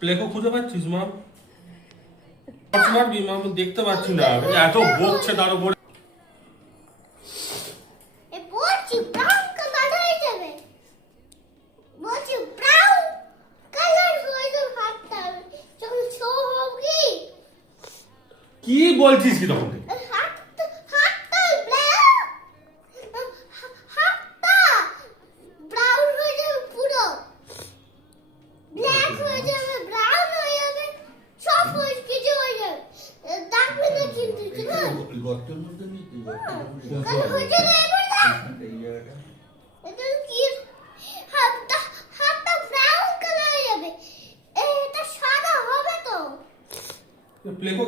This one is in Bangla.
প্লেকো খুঁজে পাচ্ছিস মা? মারবি মা, আমি দেখতে পাচ্ছি না, এত বকছে তার উপরে। বলছি ব্রাউন কালার হয়ে যাবে, বলছি ব্রাউন কালার হয়ে যাবে হাতটা যখন শো হবে। কি বলছিস কি তখন থেকে? হাতটা ব্রাউন, হাতটা ব্রাউন হয়ে যাবে, পুরো ব্ল্যাক হয়ে যাবে, ব্রাউন হয়ে যাবে, সব কিছু হয়ে যাবে, দেখবে না কিন্তু ঠিক আছে গর্তের মধ্যে নিতে কালার হয়ে যাবে এবার না। এটা কি হাতটা ব্রাউন কালার হয়ে যাবে, এটা সাদা হবে তো। প্লেকো